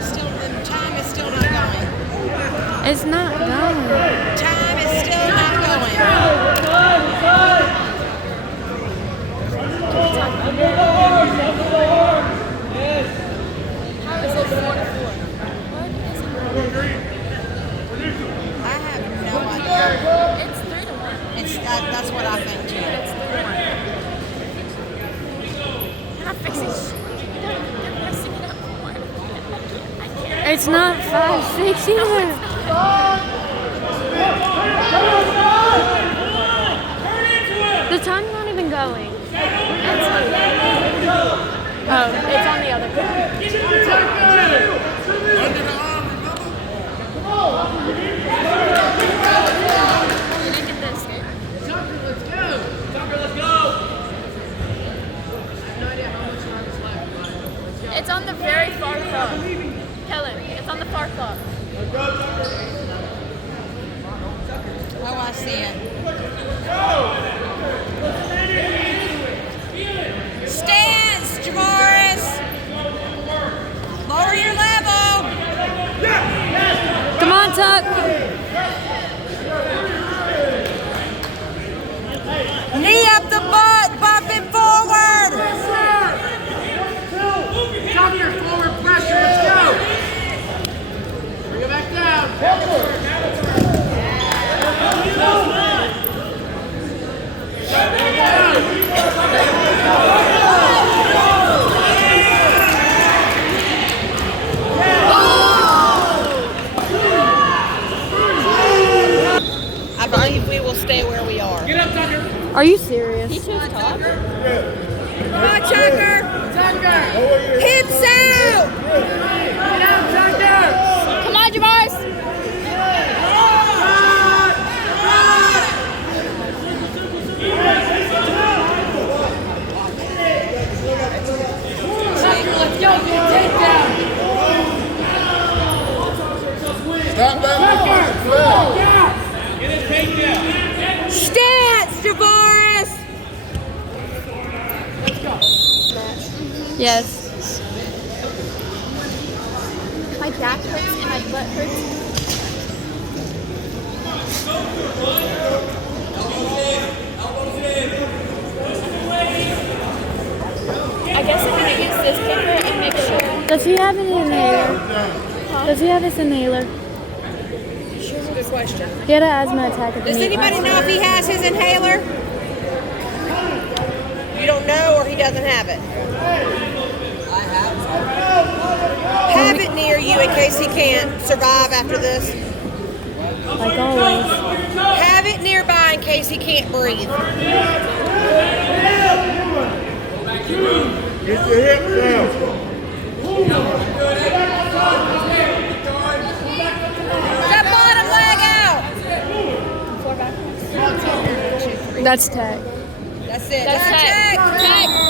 Still, the time is still not going. It's not going. Time is still not going. How is it 4-4? I have no idea. It's 3-1. That's what I think too. It's 3-1. You're not fixing shit. They're messing it up more. I can't. It's not 5-6 either. The time's not even going. Oh, it's on the other card. You didn't get this game. It's on the very far clock. Kellen, it's on the far clock. Oh, I see it. Stance, Javaris. Lower your level. Come on, Tuck. Knee up the butt, bump it forward. Drop your forward pressure, let's go! Bring it back down! I believe we will stay where we are. Get up, Tucker! Are you serious? Come on, Tucker. Hips out. Get out, Tucker! Come on, Javaris. Let's go, get a takedown! Stop that. Get a takedown! Stance, Javaris. Yes. My back hurts and my butt hurts. I guess I'm gonna use this paper and make sure. Does he have an inhaler? Does he have his inhaler? That's a good question. He had an asthma attack at the Does meet anybody last know if he has his inhaler? You don't know, or he doesn't have it? Have it near you in case he can't survive after this. night, like always. Have it nearby in case he can't breathe. Get your hips down. That bottom leg out. That's tech. That's it. That's Tag. tag.